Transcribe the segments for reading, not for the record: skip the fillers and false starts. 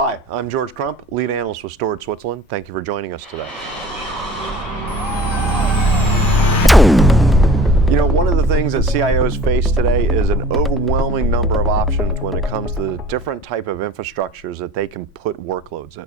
Hi, I'm George Crump, lead analyst with Storage Switzerland. Thank you for joining us today. You know, one of the things that CIOs face today is an overwhelming number of options when it comes to the different type of infrastructures that they can put workloads in.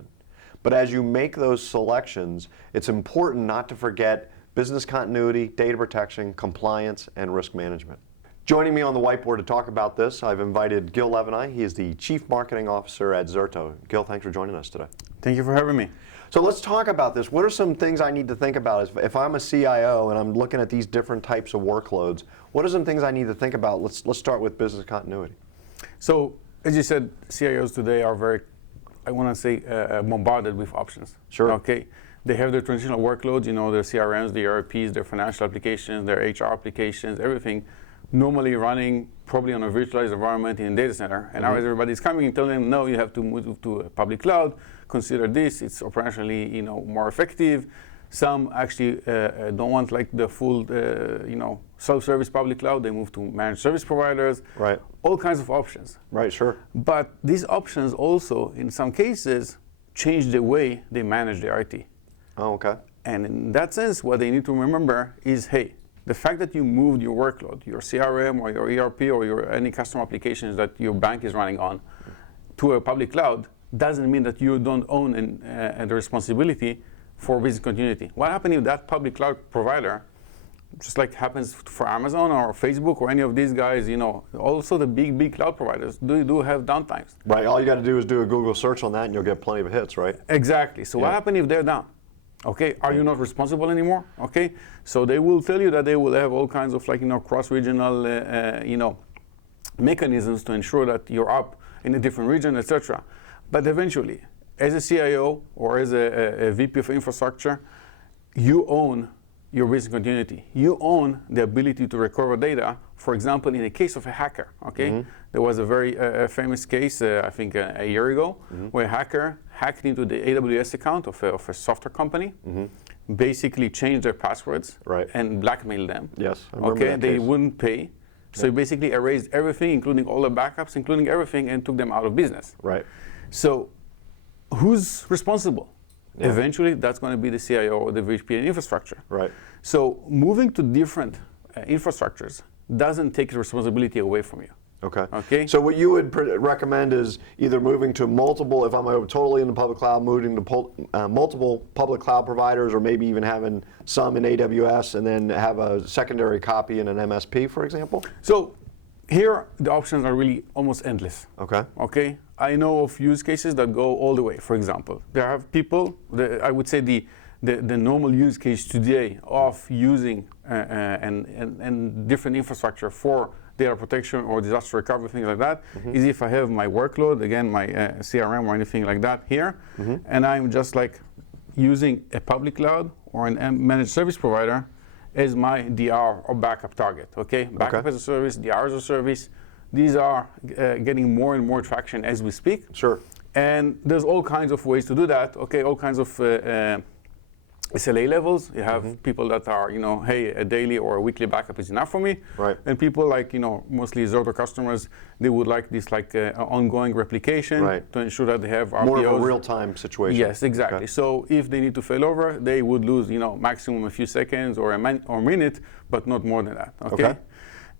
But as you make those selections, it's important not to forget business continuity, data protection, compliance, and risk management. Joining me on the whiteboard to talk about this, I've invited Gil Levinai. He is the Chief Marketing Officer at Zerto. Gil, thanks for joining us today. Thank you for having me. So let's talk about this. What are some things I need to think about if I'm a CIO and I'm looking at these different types of workloads? What are some things I need to think about? Let's start with business continuity. So, as you said, CIOs today are very, I want to say, bombarded with options. Sure. Okay. They have their traditional workloads, you know, their CRMs, their ERPs, their financial applications, their HR applications, everything normally running probably on a virtualized environment in a data center. And now as everybody's coming and telling them, no, you have to move to a public cloud, consider this, it's operationally, you know, more effective. Some actually don't want like the full, you know, self-service public cloud. They move to managed service providers. Right. All kinds of options. Right, sure. But these options also, in some cases, change the way they manage their IT. Oh, okay. And in that sense, what they need to remember is, hey, the fact that you moved your workload, your CRM or your ERP or any customer applications that your bank is running on to a public cloud doesn't mean that you don't own the responsibility for business continuity. What happens if that public cloud provider, just like happens for Amazon or Facebook or any of these guys, you know, also the big cloud providers do have downtimes. Right, all you got to do is do a Google search on that and you'll get plenty of hits, right? Exactly. So what happens if they're down? Okay, are you not responsible anymore? Okay, so they will tell you that they will have all kinds of like, you know, cross-regional, you know, mechanisms to ensure that you're up in a different region, etc. But eventually, as a CIO or as a VP of infrastructure, you own your business continuity. You own the ability to recover data. For example, in the case of a hacker, okay? There was a very famous case, I think a year ago, where a hacker hacked into the AWS account of a software company, basically changed their passwords and blackmailed them. Yes, I remember that they case. wouldn't pay. So he basically erased everything, including all the backups, including everything, and took them out of business. Right. So who's responsible? Eventually, that's going to be the CIO or the VP in infrastructure. Right. So moving to different infrastructures doesn't take responsibility away from you. Okay. Okay. So what you would recommend is either moving to multiple, if I'm totally in the public cloud, moving to multiple public cloud providers, or maybe even having some in AWS and then have a secondary copy in an MSP, for example? So here, the options are really almost endless. Okay. Okay. I know of use cases that go all the way. For example, there are people, I would say the normal use case today of using and different infrastructure for data protection or disaster recovery, things like that, is if I have my workload, again, my CRM or anything like that here, and I'm just like using a public cloud or a managed service provider as my DR or backup target, okay? Backup as a service, DR as a service. These are getting more and more traction as we speak. Sure. And there's all kinds of ways to do that, okay? All kinds of SLA levels. You have people that are, you know, hey, a daily or a weekly backup is enough for me. Right. And people like, you know, mostly Zerto customers, they would like this like ongoing replication to ensure that they have RPOs. More of a real-time situation. Yes, exactly. Okay. So if they need to fail over, they would lose, you know, maximum a few seconds or a minute, but not more than that, okay?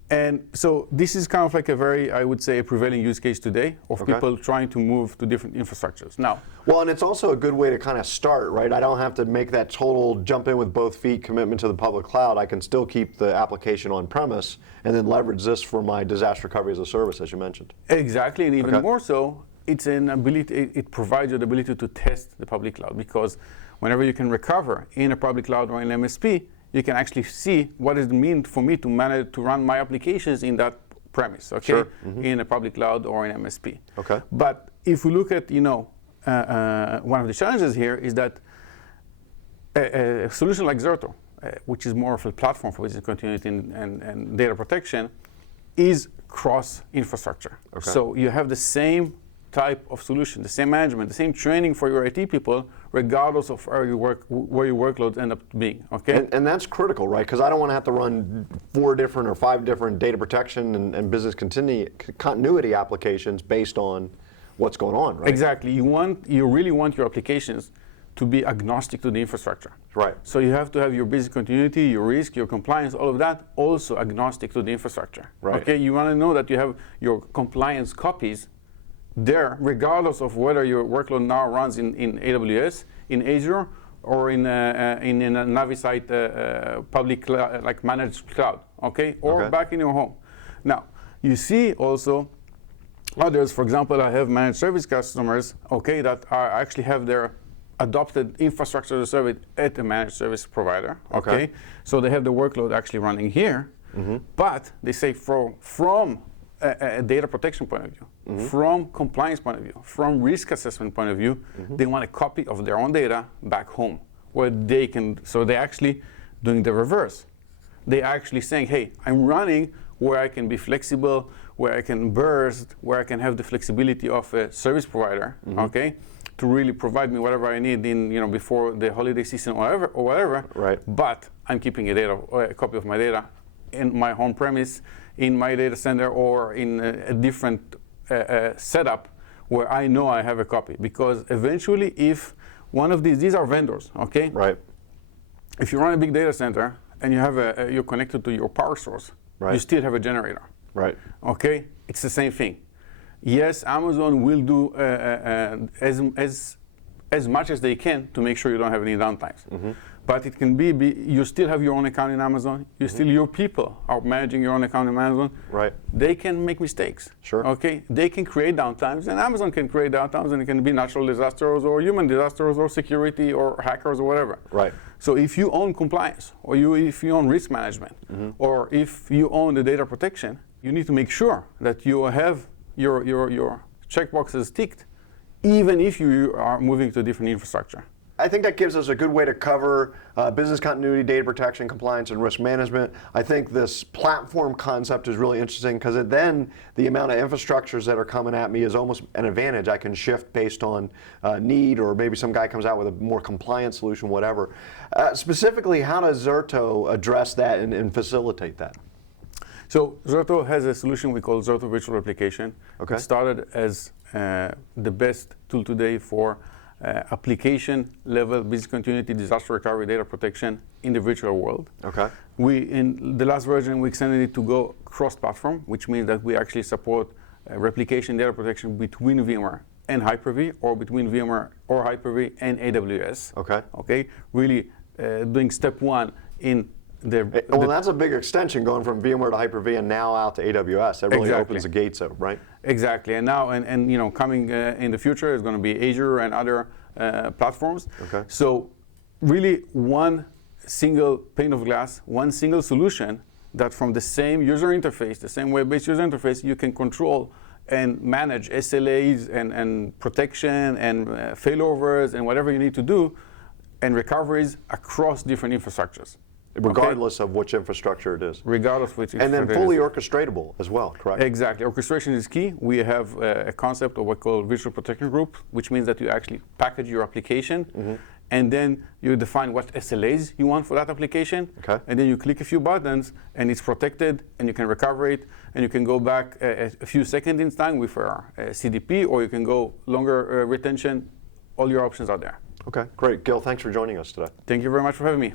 And so this is kind of like a very, I would say, a prevailing use case today of people trying to move to different infrastructures. Now, well, and it's also a good way to kind of start, right? I don't have to make that total jump in with both feet commitment to the public cloud. I can still keep the application on premise and then leverage this for my disaster recovery as a service, as you mentioned. Exactly, and even more so, it's an ability. It provides you the ability to test the public cloud, because whenever you can recover in a public cloud or in MSP, you can actually see what does it mean for me to manage to run my applications in that premise, okay, in a public cloud or in MSP. Okay. But if we look at, you know, one of the challenges here is that a solution like Zerto, which is more of a platform for business continuity and data protection, is cross-infrastructure. Okay. So you have the same type of solution, the same management, the same training for your IT people, regardless of where your workloads end up being. Okay. And that's critical, right? Because I don't want to have to run 4 different or 5 different data protection and business continuity applications based on what's going on, right? Exactly. You really want your applications to be agnostic to the infrastructure. Right. So you have to have your business continuity, your risk, your compliance, all of that also agnostic to the infrastructure. Right. Okay. You want to know that you have your compliance copies there, regardless of whether your workload now runs in AWS, in Azure, or in a Navisite public cloud, like managed cloud. Okay. Or back in your home. Now you see also others. For example, I have managed service customers. Okay, that actually have their adopted infrastructure as a service at a managed service provider. Okay, so they have the workload actually running here, but they say from a data protection point of view, from compliance point of view, from risk assessment point of view, they want a copy of their own data back home where they can. So they're actually doing the reverse. They're actually saying, hey, I'm running where I can be flexible, where I can burst, where I can have the flexibility of a service provider. Okay. To really provide me whatever I need in, before the holiday season or whatever. Right. But I'm keeping a copy of my data in my home premise, in my data center, or in a different setup where I know I have a copy. Because eventually, if one of these are vendors, okay? Right. If you run a big data center and you have you're connected to your power source, you still have a generator. Right. Okay. It's the same thing. Yes, Amazon will do as much as they can to make sure you don't have any downtimes. But it can be you still have your own account in Amazon. You still, your people are managing your own account in Amazon. Right. They can make mistakes. Sure. Okay. They can create downtimes, and Amazon can create downtimes, and it can be natural disasters or human disasters or security or hackers or whatever. Right. So if you own compliance, or if you own risk management, or if you own the data protection, you need to make sure that you have your checkboxes ticked, even if you are moving to a different infrastructure. I think that gives us a good way to cover business continuity, data protection, compliance, and risk management. I think this platform concept is really interesting because then the amount of infrastructures that are coming at me is almost an advantage. I can shift based on need, or maybe some guy comes out with a more compliant solution, whatever. Specifically, how does Zerto address that and facilitate that? So Zerto has a solution we call Zerto Virtual Replication. Okay. It started as the best tool today for application level business continuity, disaster recovery, data protection in the virtual world. Okay. In the last version, we extended it to go cross-platform, which means that we actually support replication data protection between VMware and Hyper-V, or between VMware or Hyper-V and AWS. Okay. Okay. Really doing step one in well, that's a big extension going from VMware to Hyper-V and now out to AWS. That really opens the gates up, right? Exactly. And now, and coming in the future is going to be Azure and other platforms. Okay. So really one single pane of glass, one single solution that from the same user interface, the same web-based user interface, you can control and manage SLAs and protection and failovers and whatever you need to do, and recoveries across different infrastructures. Regardless of which infrastructure it is. Regardless of which infrastructure. And then fully orchestratable as well, correct? Exactly. Orchestration is key. We have a concept of what we call virtual protection group, which means that you actually package your application, and then you define what SLAs you want for that application, and then you click a few buttons, and it's protected, and you can recover it, and you can go back a few seconds in time with a CDP, or you can go longer retention. All your options are there. Okay, great. Gil, thanks for joining us today. Thank you very much for having me.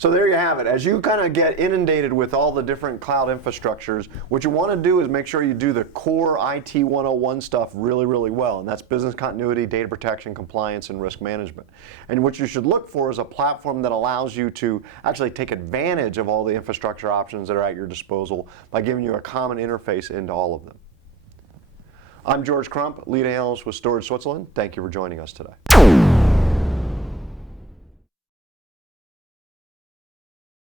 So there you have it. As you kind of get inundated with all the different cloud infrastructures, what you want to do is make sure you do the core IT 101 stuff really, really well. And that's business continuity, data protection, compliance, and risk management. And what you should look for is a platform that allows you to actually take advantage of all the infrastructure options that are at your disposal by giving you a common interface into all of them. I'm George Crump, lead analyst with Storage Switzerland. Thank you for joining us today.